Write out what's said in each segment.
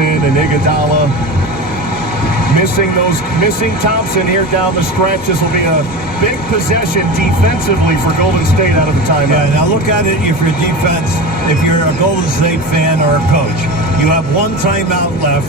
Thompson and Iguodala. Missing Thompson here down the stretch. This will be a big possession defensively for Golden State out of the timeout. Yeah, now look at it if you're defense, if you're a Golden State fan or a coach. You have one timeout left.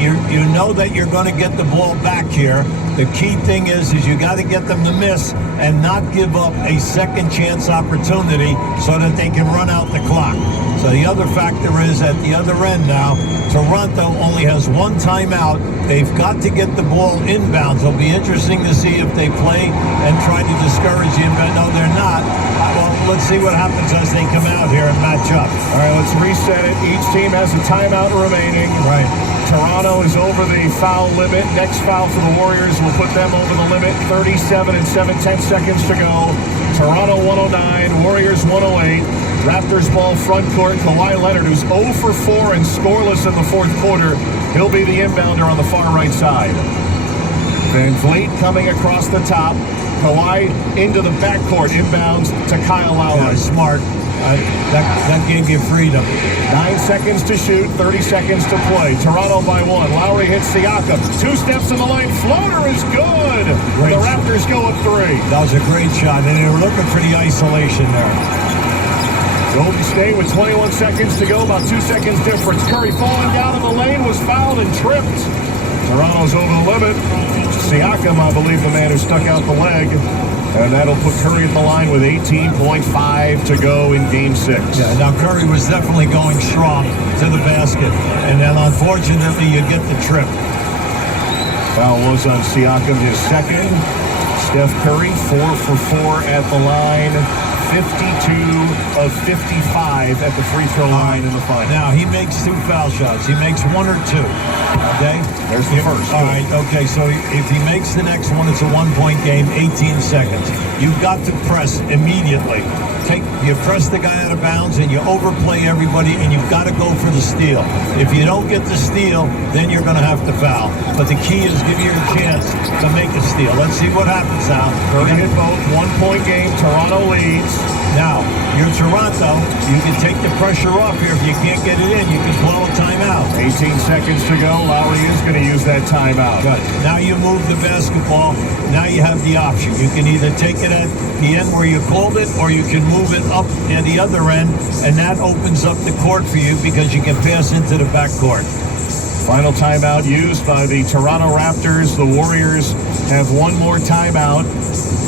You know that you're going to get the ball back here. The key thing is you got to get them to miss and not give up a second chance opportunity so that they can run out the clock. So the other factor is at the other end now, Toronto only has one timeout. They've got to get the ball inbounds. It'll be interesting to see if they play and try to discourage the inbound. No, they're not. Well, let's see what happens as they come out here and match up. All right, let's reset it. Each team has a timeout remaining. Right. Toronto is over the foul limit. Next foul for the Warriors will put them over the limit. 37 and 7/10 seconds to go. Toronto 109, Warriors 108. Raptors ball front court. Kawhi Leonard, who's 0 for 4 and scoreless in the fourth quarter. He'll be the inbounder on the far right side. Van Vliet coming across the top. Kawhi into the backcourt. Inbounds to Kyle Lowry. Yeah, smart. That gave you freedom. 9 seconds to shoot, 30 seconds to play. Toronto by 1. Lowry hits Siakam. 2 steps in the lane. Floater is good. Great. The Raptors go up 3. That was a great shot, and they were looking for the isolation there. Golden State with 21 seconds to go, about 2 seconds difference. Curry falling down in the lane, was fouled and tripped. Toronto's over the limit. Siakam, I believe, the man who stuck out the leg. And that'll put Curry at the line with 18.5 to go in Game 6. Yeah, now Curry was definitely going strong to the basket. And then, unfortunately, you get the trip. Foul was on Siakam, his second. Steph Curry, 4 for 4 at the line. 52 of 55 at the free throw line in the final. Now, he makes 2 foul shots. He makes 1 or 2. Okay? There's the first. All right, okay, so if he makes the next one, it's a 1-point game, 18 seconds. You've got to press immediately. You press the guy out of bounds and you overplay everybody, and you've got to go for the steal. If you don't get the steal, then you're going to have to foul. But the key is give you a chance to make a steal. Let's see what happens now. Curry hit both. 1-point game. Toronto leads. Now, you're Toronto. You can take the pressure off here. If you can't get it in, you can blow a timeout. 18 seconds to go. Lowry is going to use that timeout. Good. Now you move the basketball. Now you have the option. You can either take it at the end where you called it, or you can move it up at the other end, and that opens up the court for you because you can pass into the backcourt. Final timeout used by the Toronto Raptors. The Warriors have one more timeout.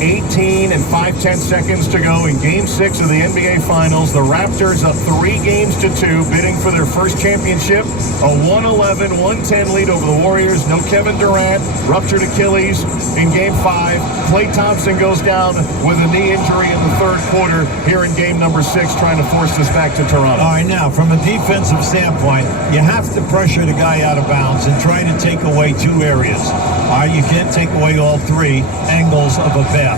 18 and 5/10 seconds to go in Game 6 of the NBA Finals. The Raptors up 3 games to 2, bidding for their first championship. A 111-110 lead over the Warriors. No Kevin Durant, ruptured Achilles in Game 5. Klay Thompson goes down with a knee injury in the third quarter here in Game number 6, trying to force this back to Toronto. All right, now, from a defensive standpoint, you have to pressure the guy out of bounds and try to take away 2 areas. All right, you can't take away all 3 angles of a pass.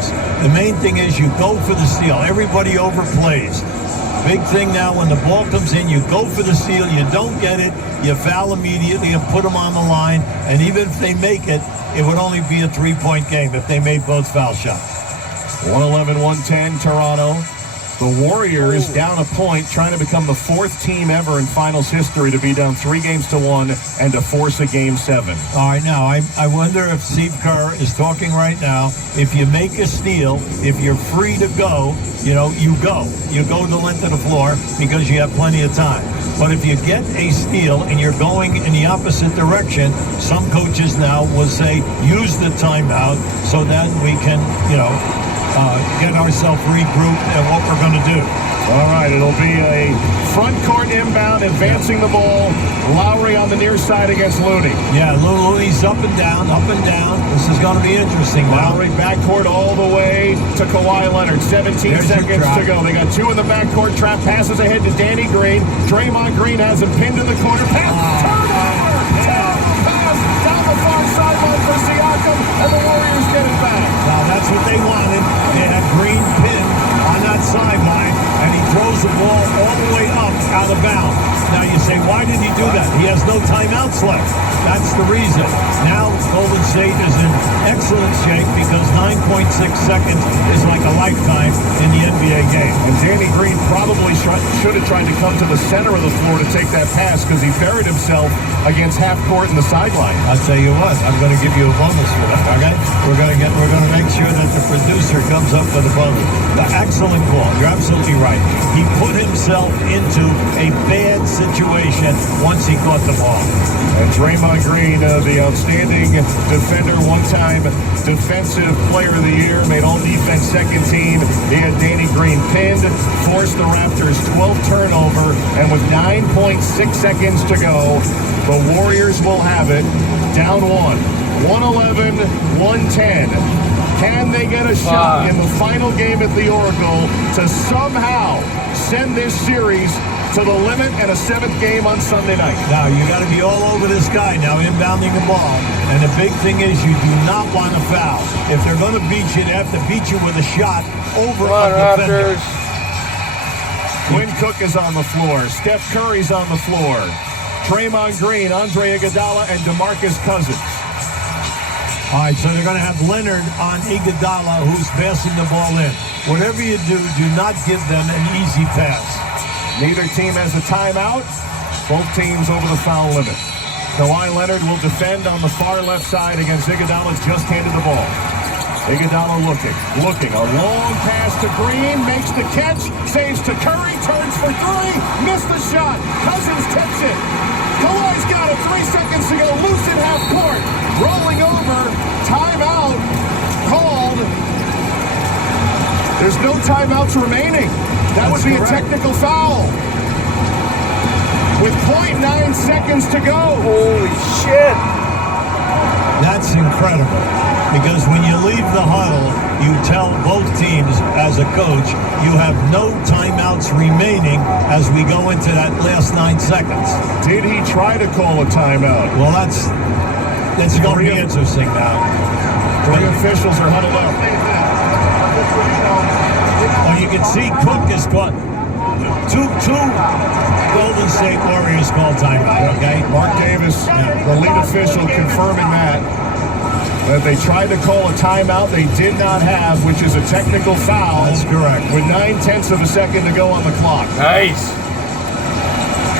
The main thing is you go for the steal. Everybody overplays. Big thing now, when the ball comes in, you go for the steal. You don't get it, you foul immediately and put them on the line. And even if they make it, it would only be a 3-point game if they made both foul shots. 111-110 Toronto. The Warriors down a point, trying to become the 4th team ever in finals history to be down 3 games to 1 and to force a Game 7. All right, now, I wonder if Steve Kerr is talking right now. If you make a steal, if you're free to go, you go. You go the length of the floor because you have plenty of time. But if you get a steal and you're going in the opposite direction, some coaches now will say, use the timeout so that we can, get ourselves regrouped and what we're going to do. All right, it'll be a front court inbound, advancing the ball. Lowry on the near side against Looney. Yeah, Looney's up and down, up and down. This is going to be interesting now. Lowry backcourt all the way to Kawhi Leonard. 17 seconds to go. They got 2 in the backcourt. Trap passes ahead to Danny Green. Draymond Green has him pinned in the corner. Pass, turnover! Terrible pass down the far sideline for Siakam, and the Warriors get it back. Now, that's what they wanted. They had Green pinned on that sideline, and he throws the ball all the way up out of bounds. Now you say, why did he do that? He has no no timeouts left. That's the reason. Now Golden State is in excellent shape because 9.6 seconds is like a lifetime in the NBA game. And Danny Green probably should have tried to come to the center of the floor to take that pass because he buried himself against half court in the sideline. I'll tell you what, I'm going to give you a bonus for that, okay? We're going to make sure that the producer comes up with a bonus. The excellent call. You're absolutely right. He put himself into a bad situation once he caught the ball. And Draymond Green, the outstanding defender, one-time defensive player of the year, made all-defense second team. He had Danny Green pinned, forced the Raptors' 12th turnover, and with 9.6 seconds to go, the Warriors will have it, down one, 111-110. Can they get a shot in the final game at the Oracle to somehow send this series to the limit and a seventh game on Sunday night? Now, you got to be all over this guy now inbounding the ball. And the big thing is you do not want to foul. If they're going to beat you, they have to beat you with a shot over Come on, a defender. Raptors. Quinn Cook is on the floor. Steph Curry's on the floor. Draymond Green, Andre Iguodala, and DeMarcus Cousins. All right, so they're going to have Leonard on Iguodala, who's passing the ball in. Whatever you do not give them an easy pass. Neither team has a timeout. Both teams over the foul limit. Kawhi Leonard will defend on the far left side against Iguodala, just handed the ball. Iguodala looking. A long pass to Green, makes the catch, saves to Curry, turns for three, missed the shot. Cousins tips it. Kawhi's got it, 3 seconds to go, loose in half court. Rolling over, timeout called. There's no timeouts remaining. That would be a technical foul. With 0.9 seconds to go. Holy shit. That's incredible. Because when you leave the huddle, you tell both teams as a coach, you have no timeouts remaining as we go into that last 9 seconds. Did he try to call a timeout? Well, that's going to be interesting now. Three officials are huddled up. Well, you can see Cook is caught. Two Golden State Warriors call timeout, okay? Mark Davis, the lead official, confirming that they tried to call a timeout they did not have, which is a technical foul. That's correct. With 9/10 of a second to go on the clock. Nice.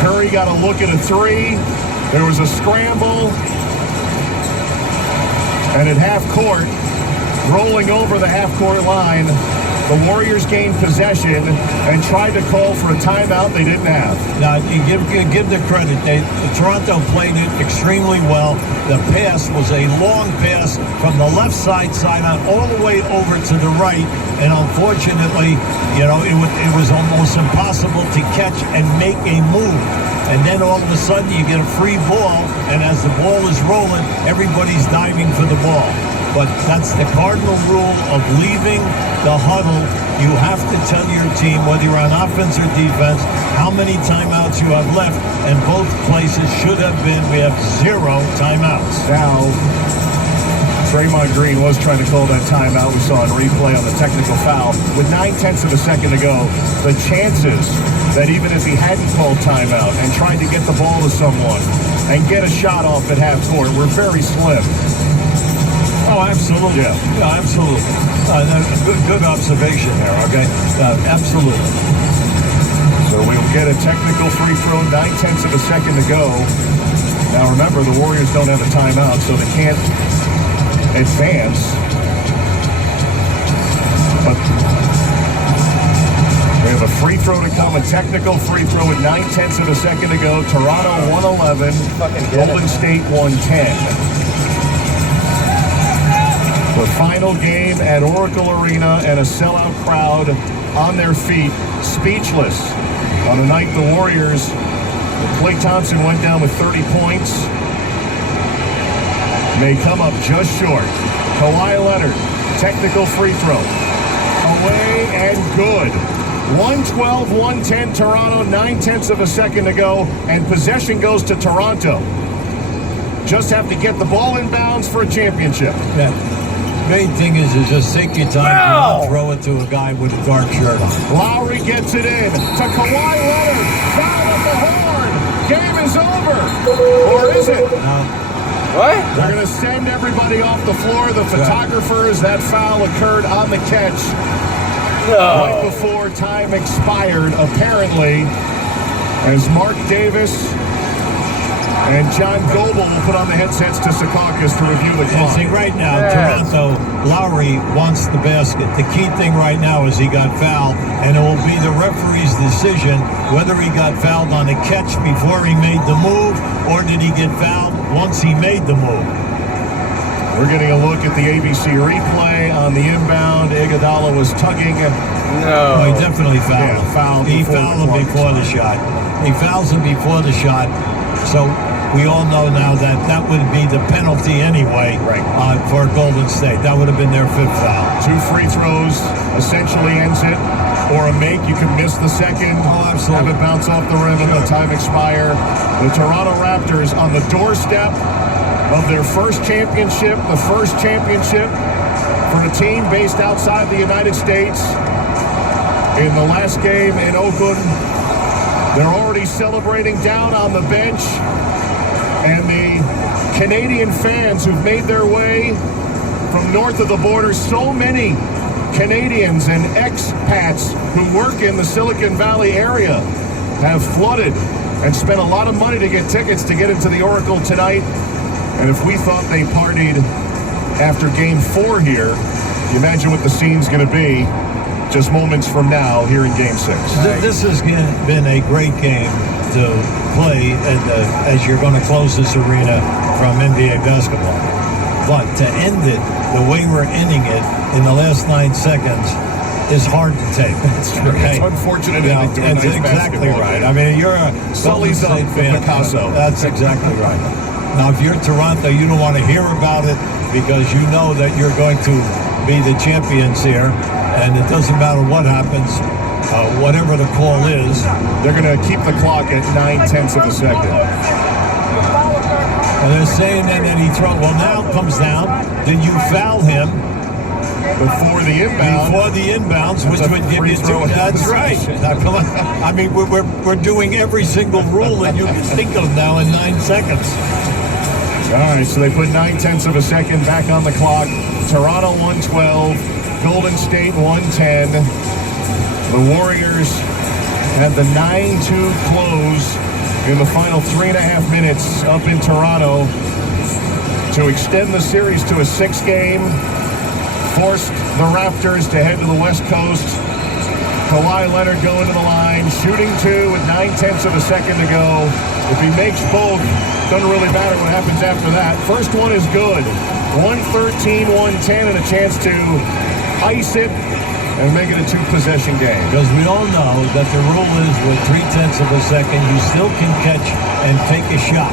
Curry got a look at a three. There was a scramble. And at half court, rolling over the half court line, the Warriors gained possession and tried to call for a timeout they didn't have. Now, you give the credit. Toronto played it extremely well. The pass was a long pass from the left sideline all the way over to the right. And unfortunately, it was almost impossible to catch and make a move. And then all of a sudden you get a free ball, and as the ball is rolling, everybody's diving for the ball. But that's the cardinal rule of leaving the huddle. You have to tell your team, whether you're on offense or defense, how many timeouts you have left. And both places should have been, we have 0 timeouts. Now, Draymond Green was trying to call that timeout. We saw in replay on the technical foul. With 9/10 of a second to go, the chances that even if he hadn't called timeout and tried to get the ball to someone and get a shot off at half court were very slim. Oh, absolutely. Yeah, absolutely. Good observation there, okay? Absolutely. So we'll get a technical free throw, 9/10 of a second to go. Now remember, the Warriors don't have a timeout, so they can't advance. But we have a free throw to come, a technical free throw with 9/10 of a second to go. Toronto 111, Golden State 110. The final game at Oracle Arena and a sellout crowd on their feet, speechless. On a night the Warriors, Klay Thompson went down with 30 points. They come up just short. Kawhi Leonard, technical free throw. Away and good. 112-110 Toronto, 9/10 of a second to go, and possession goes to Toronto. Just have to get the ball in bounds for a championship. Yeah. Main thing is just take your time and not throw it to a guy with a dark shirt on. Lowry gets it in to Kawhi Leonard. Foul at the horn. Game is over. is it? What? They're going to send everybody off the floor. The photographers, that foul occurred on the catch right before time expired, apparently, as Mark Davis and John Goebel will put on the headsets to Secaucus to review the clock. See, right now, Toronto, Lowry wants the basket. The key thing right now is he got fouled, and it will be the referee's decision whether he got fouled on the catch before he made the move, or did he get fouled once he made the move. We're getting a look at the ABC replay on the inbound. Iguodala was tugging. No, he definitely fouled him. Fouled He fouled him before the shot. He fouls him before the shot. So we all know now that that would be the penalty anyway for Golden State. That would have been their fifth foul. 2 free throws essentially ends it. Or a make, you can miss the second. Oh, absolutely. Have it bounce off the rim and the time expire. The Toronto Raptors on the doorstep of their first championship, the first championship for a team based outside the United States. In the last game in Oakland, they're already celebrating down on the bench. And the Canadian fans who've made their way from north of the border, so many Canadians and expats who work in the Silicon Valley area have flooded and spent a lot of money to get tickets to get into the Oracle tonight. And if we thought they partied after Game 4 here, you imagine what the scene's going to be just moments from now here in Game 6. This has been a great game to play as you're going to close this arena from NBA basketball. But to end it the way we're ending it in the last 9 seconds is hard to take. It's unfortunate. That's exactly right. I mean, you're a Sully's Golden State fan. Picasso. That's exactly right. Now, if you're Toronto, you don't want to hear about it because you know that you're going to be the champions here, and it doesn't matter what happens. Whatever the call is, they're going to keep the clock at 9/10 of a second. And they're saying then that he throw. Well, now it comes down. Did you foul him before the inbound? Before the inbounds, which would give you 2. That's right. I mean, we're doing every single rule that you can think of now in 9 seconds. All right, so they put 9/10 of a second back on the clock. Toronto 112, Golden State 110. The Warriors had the 9-2 close in the final 3.5 minutes up in Toronto to extend the series to a 6-game, forced the Raptors to head to the West Coast. Kawhi Leonard going to the line, shooting 2 with 9/10 of a second to go. If he makes both, doesn't really matter what happens after that. First one is good. 113, 110, and a chance to ice it and make it a 2-possession game. Because we all know that the rule is with 0.3 of a second, you still can catch and take a shot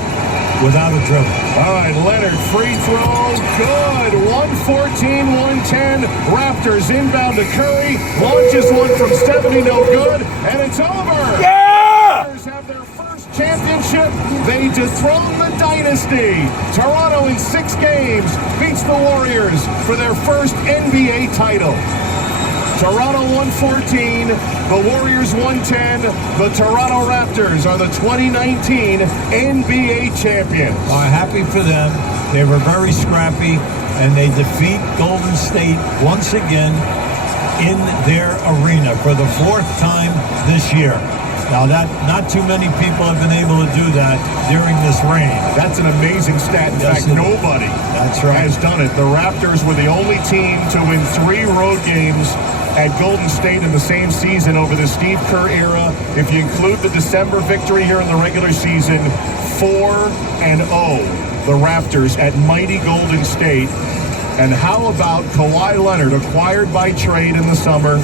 without a dribble. All right, Leonard, free throw, good. 114, 110. Raptors inbound to Curry. Launches one from 70, no good. And it's over. Yeah! Raptors have their first championship. They dethrone the dynasty. Toronto in 6 games beats the Warriors for their first NBA title. Toronto 114, the Warriors 110. The Toronto Raptors are the 2019 NBA champions. Happy for them. They were very scrappy, and they defeat Golden State once again in their arena for the 4th time this year. Now, not too many people have been able to do that during this reign. That's an amazing stat. In fact, nobody has done it. The Raptors were the only team to win 3 road games at Golden State in the same season over the Steve Kerr era. If you include the December victory here in the regular season, 4-0, the Raptors at mighty Golden State. And how about Kawhi Leonard, acquired by trade in the summer,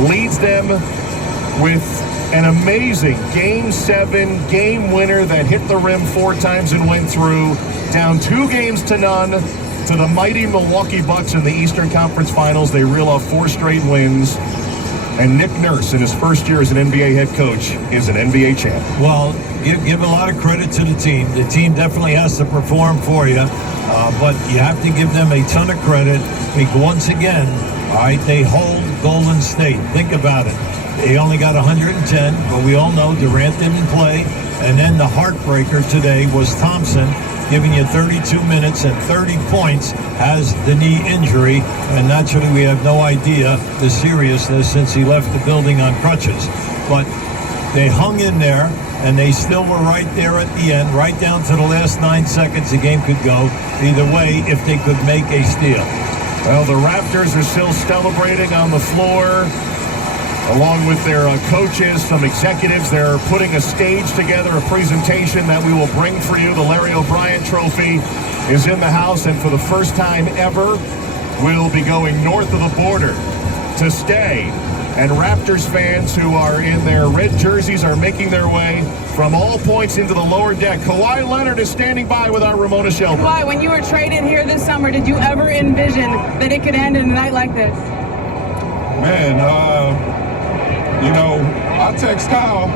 leads them with an amazing Game 7 game winner that hit the rim 4 times and went through, down 2-0 to the mighty Milwaukee Bucks in the Eastern Conference Finals. They reel off 4 straight wins. And Nick Nurse, in his first year as an NBA head coach, is an NBA champ. Well, give a lot of credit to the team. The team definitely has to perform for you, but you have to give them a ton of credit because once again, all right, they hold Golden State. Think about it. They only got 110, but we all know Durant didn't play. And then the heartbreaker today was Thompson, giving you 32 minutes and 30 points, has the knee injury. And naturally, we have no idea the seriousness since he left the building on crutches. But they hung in there, and they still were right there at the end, right down to the last 9 seconds the game could go either way if they could make a steal. Well, the Raptors are still celebrating on the floor, along with their coaches, some executives. They're putting a stage together, a presentation that we will bring for you. The Larry O'Brien Trophy is in the house, and for the first time ever, we'll be going north of the border to stay. And Raptors fans who are in their red jerseys are making their way from all points into the lower deck. Kawhi Leonard is standing by with our Ramona Shelburne. Kawhi, when you were traded here this summer, did you ever envision that it could end in a night like this? Man, you know, I text Kyle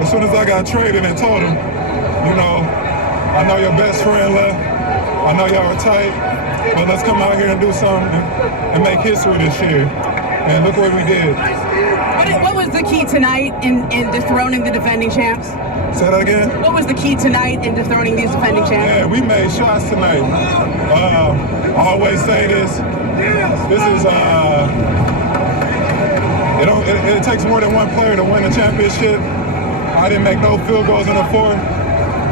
as soon as I got traded and told him, you know, I know your best friend left. I know y'all are tight, but let's come out here and do something and make history this year. And look what we did. What was the key tonight in dethroning the defending champs? Say that again? What was the key tonight in dethroning these defending champs? Yeah, we made shots tonight. I always say this. This is, it takes more than one player to win a championship. I didn't make no field goals in the fourth.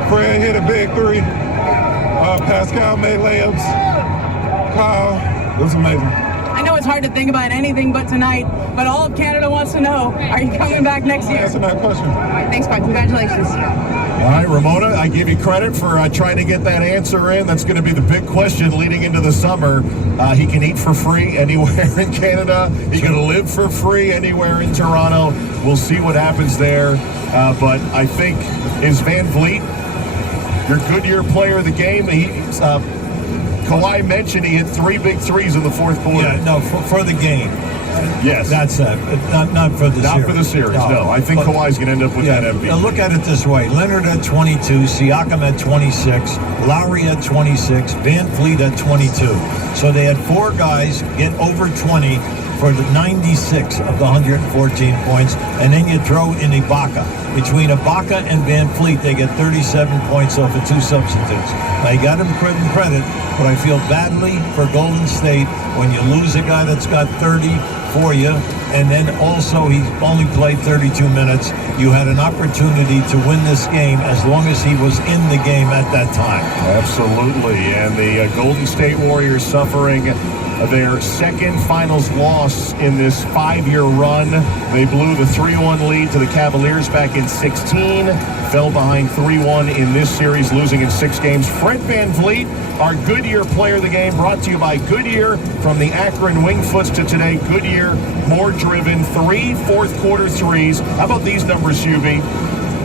Fred hit a big three. Pascal made layups. Kyle, it was amazing. I know it's hard to think about anything but tonight, but all of Canada wants to know, are you coming back next year? Answer that question. Thanks, Bud. Congratulations. All right, Ramona, I give you credit for trying to get that answer in. That's going to be the big question leading into the summer. He can eat for free anywhere in Canada. He can live for free anywhere in Toronto. We'll see what happens there. But I think, is Van Vliet your Goodyear player of the game? Kawhi mentioned he hit 3 big threes in the fourth quarter. Yeah, no, for the game. Yes. That's it. Not for the series. Not for the series, no. I think Kawhi's going to end up with that MVP. Now look at it this way. Leonard at 22, Siakam at 26, Lowry at 26, Van Vliet at 22. So they had 4 guys get over 20 for the 96 of the 114 points, and then you throw in Ibaka. Between Ibaka and Van Vliet, they get 37 points off of 2 substitutes. Now, you got him credit, but I feel badly for Golden State when you lose a guy that's got 30 for you, and then also he only played 32 minutes. You had an opportunity to win this game as long as he was in the game at that time. Absolutely, and the Golden State Warriors suffering their second finals loss in this 5-year run. They blew the 3-1 lead to the Cavaliers back in 16, fell behind 3-1 in this series, losing in 6 games. Fred Van Vliet, our Goodyear player of the game, brought to you by Goodyear. From the Akron Wingfoots to today, Goodyear, more driven, 3 fourth-quarter threes. How about these numbers, Hubie?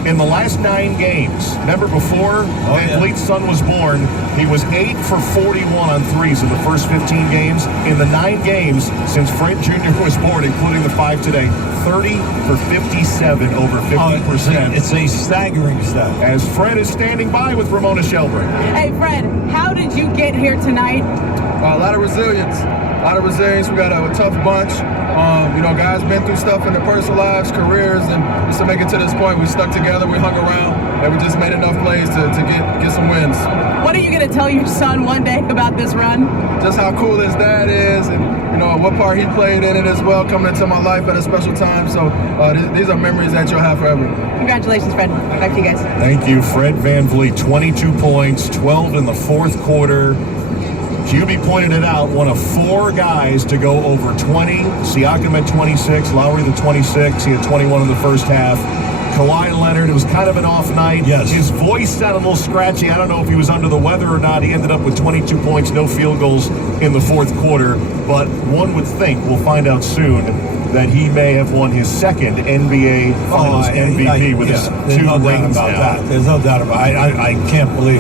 In the last 9 games, remember before Van Vliet's son was born, he was 8 for 41 on threes in the first 15 games. In the 9 games since Fred Jr. was born, including the 5 today, 30 for 57, over 50%. It's a staggering stat. As Fred is standing by with Ramona Shelburne. Hey, Fred, how did you get here tonight? A lot of resilience. We got a tough bunch. Guys been through stuff in their personal lives, careers, and just to make it to this point, we stuck together, we hung around, and we just made enough plays to get some wins. What are you going to tell your son one day about this run? Just how cool his dad is, and what part he played in it as well, coming into my life at a special time. So these are memories that you'll have forever. Congratulations, Fred. Back to you guys. Thank you, Fred Van Vliet. 22 points, 12 in the fourth quarter. Hubie pointed it out, one of 4 guys to go over 20. Siakam at 26, Lowry the 26. He had 21 in the first half. Kawhi Leonard, it was kind of an off night. Yes. His voice sounded a little scratchy. I don't know if he was under the weather or not. He ended up with 22 points, no field goals in the fourth quarter. But one would think, we'll find out soon, that he may have won his second NBA Finals MVP with his 2 rings now. There's no doubt about it. I can't believe